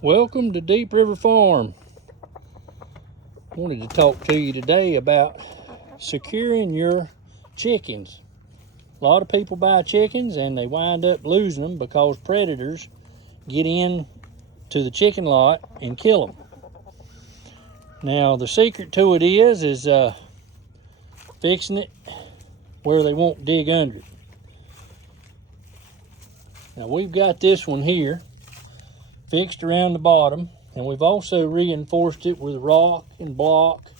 Welcome to Deep River Farm. I wanted to talk to you today about securing your chickens. A lot of people buy chickens and they wind up losing them because predators get in to the chicken lot and kill them. Now the secret to it is fixing it where they won't dig under it. Now we've got this one here fixed around the bottom, and we've also reinforced it with rock and block.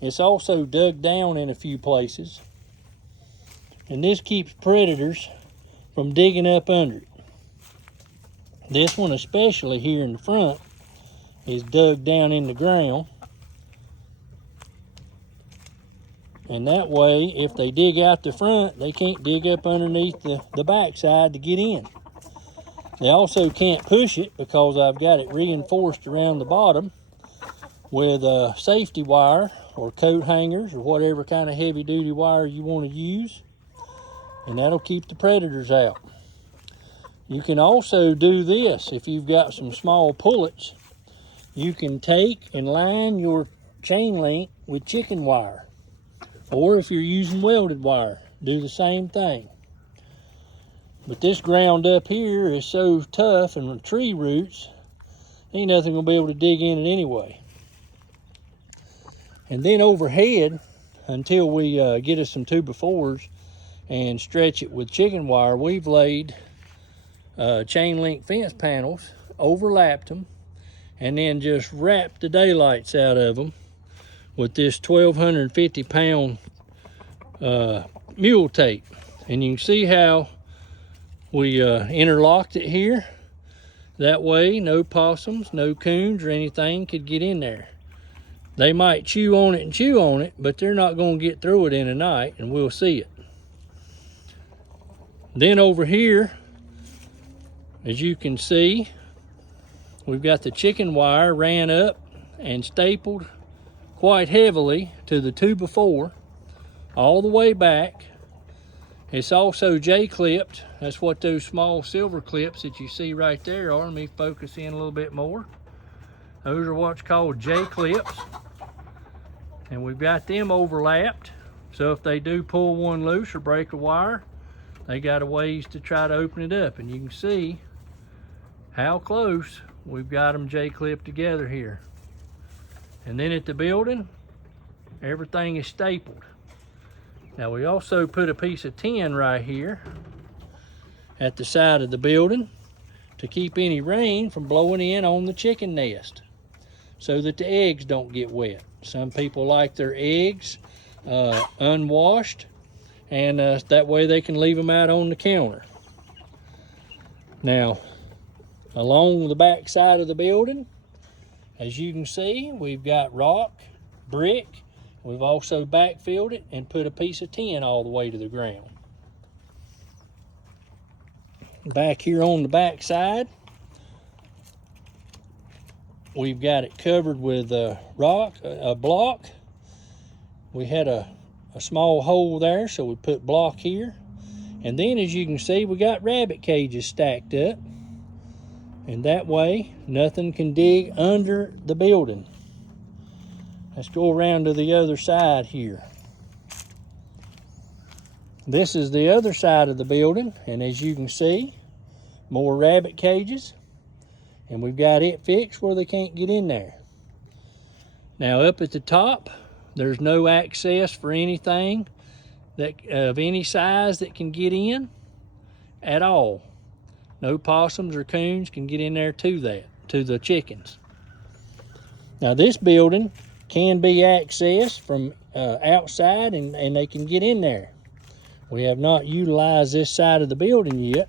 It's also dug down in a few places, and this keeps predators from digging up under it. This one, especially here in the front, is dug down in the ground, and that way if they dig out the front, they can't dig up underneath the backside to get in. They also can't push it because I've got it reinforced around the bottom with safety wire or coat hangers or whatever kind of heavy duty wire you want to use, and that'll keep the predators out. You can also do this if you've got some small pullets. You can take and line your chain link with chicken wire, or if you're using welded wire, do the same thing. But this ground up here is so tough, and the tree roots, ain't nothing gonna be able to dig in it anyway. And then overhead, until we get us some 2x4s and stretch it with chicken wire, we've laid chain link fence panels, overlapped them, and then just wrapped the daylights out of them with this 1,250 pound mule tape. And you can see how we interlocked it here. That way no possums, no coons or anything could get in there. They might chew on it and chew on it, but they're not going to get through it in a night, and we'll see it. Then over here, as you can see, we've got the chicken wire ran up and stapled quite heavily to the 2x4 all the way back. It's also J-clipped. That's what those small silver clips that you see right there are. Let me focus in a little bit more. Those are what's called J-clips. And we've got them overlapped, so if they do pull one loose or break a wire, they got a ways to try to open it up. And you can see how close we've got them J-clipped together here. And then at the building, everything is stapled. Now we also put a piece of tin right here at the side of the building to keep any rain from blowing in on the chicken nest so that the eggs don't get wet. Some people like their eggs unwashed, and that way they can leave them out on the counter. Now, along the back side of the building, as you can see, we've got rock, brick. We've also backfilled it and put a piece of tin all the way to the ground. Back here on the back side, we've got it covered with a block. We had a small hole there, so we put block here. And then, as you can see, we got rabbit cages stacked up. And that way, nothing can dig under the building. Let's go around to the other side here. This is the other side of the building, and as you can see, more rabbit cages, and we've got it fixed where they can't get in there. Now up at the top, there's no access for anything that of any size that can get in at all. No possums or coons can get in there to the chickens. Now this building can be accessed from outside, and they can get in there. We have not utilized this side of the building yet.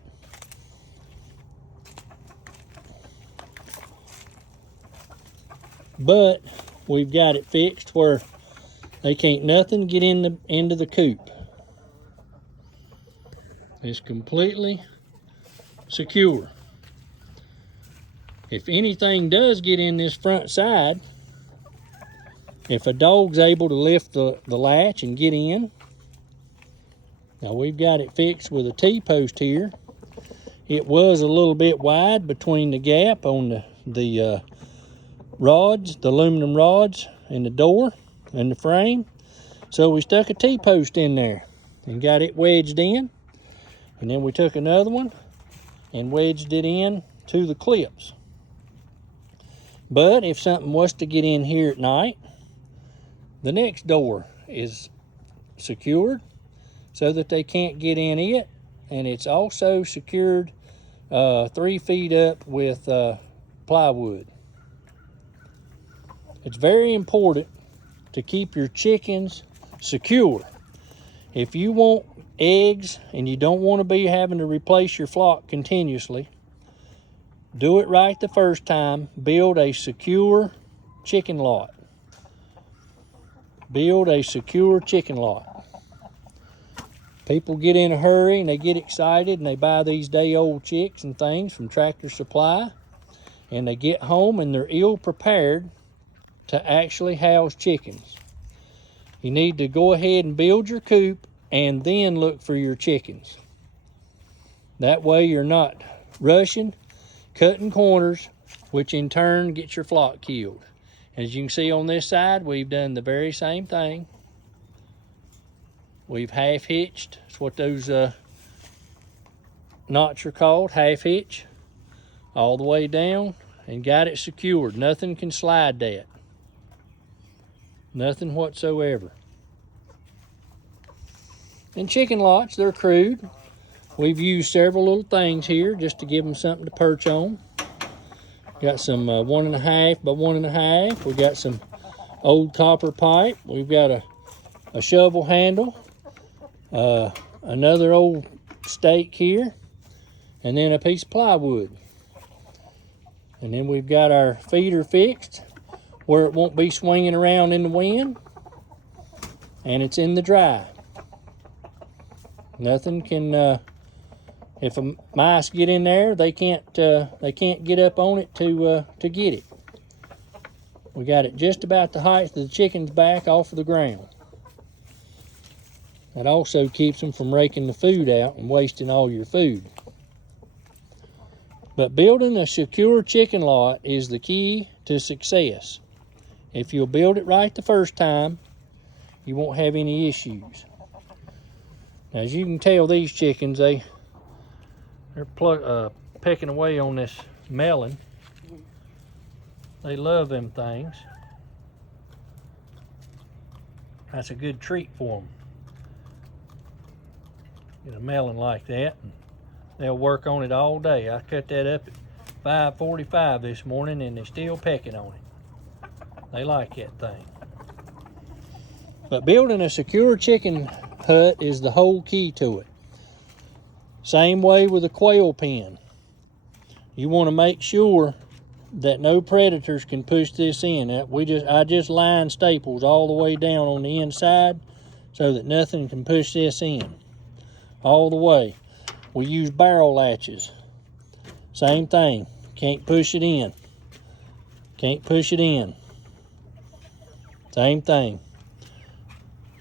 But we've got it fixed where they can't nothing get into the coop. It's completely secure. If anything does get in this front side, if a dog's able to lift the latch and get in, now we've got it fixed with a T-post here. It was a little bit wide between the gap on the rods, the aluminum rods in the door and the frame. So we stuck a T-post in there and got it wedged in. And then we took another one and wedged it in to the clips. But if something was to get in here at night, the next door is secured so that they can't get in it. And it's also secured 3 feet up with plywood. It's very important to keep your chickens secure. If you want eggs and you don't want to be having to replace your flock continuously, do it right the first time. Build a secure chicken lot. Build a secure chicken lot. People get in a hurry and they get excited and they buy these day-old chicks and things from Tractor Supply, and they get home and they're ill prepared to actually house chickens. You need to go ahead and build your coop and then look for your chickens. That way you're not rushing, cutting corners, which in turn gets your flock killed. As you can see on this side, we've done the very same thing. We've half hitched. That's what those knots are called, half hitch, all the way down and got it secured. Nothing can slide that. Nothing whatsoever. And chicken lots, they're crude. We've used several little things here just to give them something to perch on. Got some 1.5 by 1.5. We got some old copper pipe. We've got a shovel handle, another old stake here, and then a piece of plywood. And then we've got our feeder fixed where it won't be swinging around in the wind, and it's in the dry. Nothing can, if mice get in there, they can't get up on it to get it. We got it just about the height of the chicken's back off of the ground. That also keeps them from raking the food out and wasting all your food. But building a secure chicken lot is the key to success. If you'll build it right the first time, you won't have any issues. Now, as you can tell, these chickens, they're pecking away on this melon. They love them things. That's a good treat for them. Get a melon like that, and they'll work on it all day. I cut that up at 5:45 this morning, and they're still pecking on it. They like that thing. But building a secure chicken hut is the whole key to it. Same way with a quail pen. You want to make sure that no predators can push this in. I just line staples all the way down on the inside so that nothing can push this in. All the way. We use barrel latches. Same thing. Can't push it in. Can't push it in. Same thing.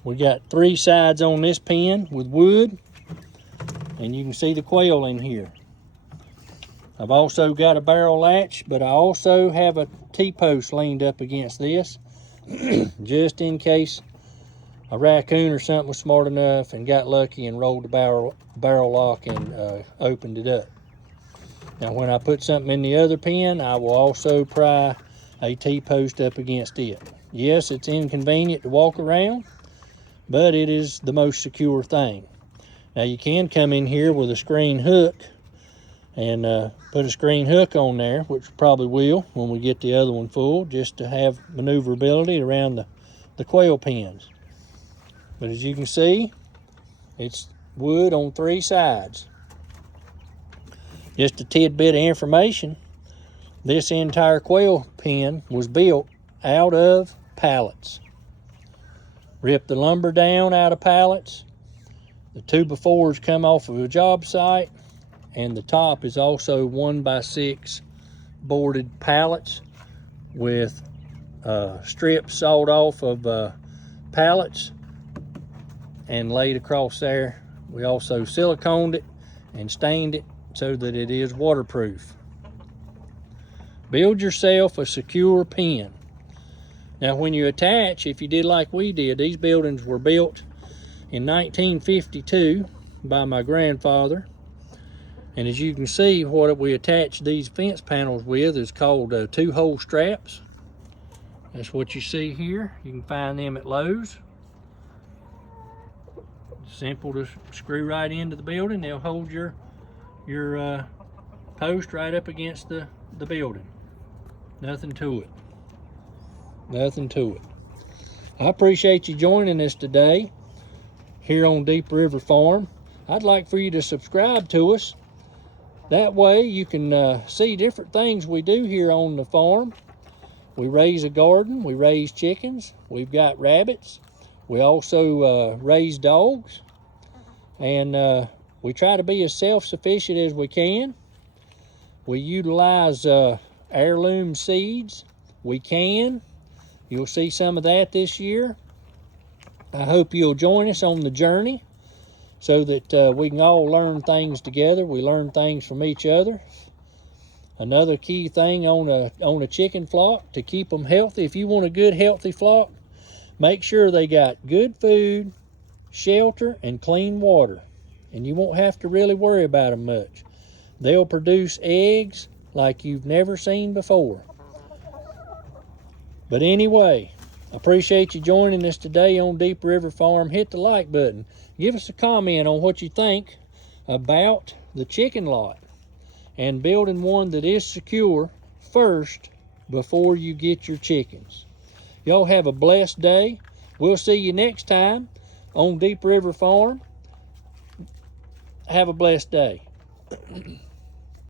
We got 3 sides on this pen with wood, and you can see the quail in here. I've also got a barrel latch, but I also have a T-post leaned up against this just in case a raccoon or something was smart enough and got lucky and rolled the barrel lock and opened it up. Now, when I put something in the other pen, I will also pry a T-post up against it. Yes, it's inconvenient to walk around, but it is the most secure thing. Now, you can come in here with a screen hook and put a screen hook on there, which probably will when we get the other one full, just to have maneuverability around the quail pens. But as you can see, it's wood on 3 sides. Just a tidbit of information, this entire quail pen was built out of pallets. Ripped the lumber down out of pallets. The 2x4s come off of a job site, and the top is also 1x6 boarded pallets with strips sawed off of pallets and laid across there. We also siliconed it and stained it so that it is waterproof. Build yourself a secure pen. Now, when you attach, if you did like we did, these buildings were built in 1952 by my grandfather. And as you can see, what we attach these fence panels with is called 2-hole straps. That's what you see here. You can find them at Lowe's. Simple to screw right into the building. They'll hold your post right up against the building. Nothing to it. Nothing to it. I appreciate you joining us today here on Deep River Farm. I'd like for you to subscribe to us. That way you can see different things we do here on the farm. We raise a garden, we raise chickens, we've got rabbits. We also raise dogs. And we try to be as self-sufficient as we can. We utilize heirloom seeds. We can. You'll see some of that this year. I hope you'll join us on the journey so that we can all learn things together. We learn things from each other. Another key thing on a chicken flock, to keep them healthy, if you want a good healthy flock, make sure they got good food, shelter, and clean water. And you won't have to really worry about them much. They'll produce eggs like you've never seen before. But anyway, I appreciate you joining us today on Deep River Farm. Hit the like button. Give us a comment on what you think about the chicken lot and building one that is secure first before you get your chickens. Y'all have a blessed day. We'll see you next time on Deep River Farm. Have a blessed day.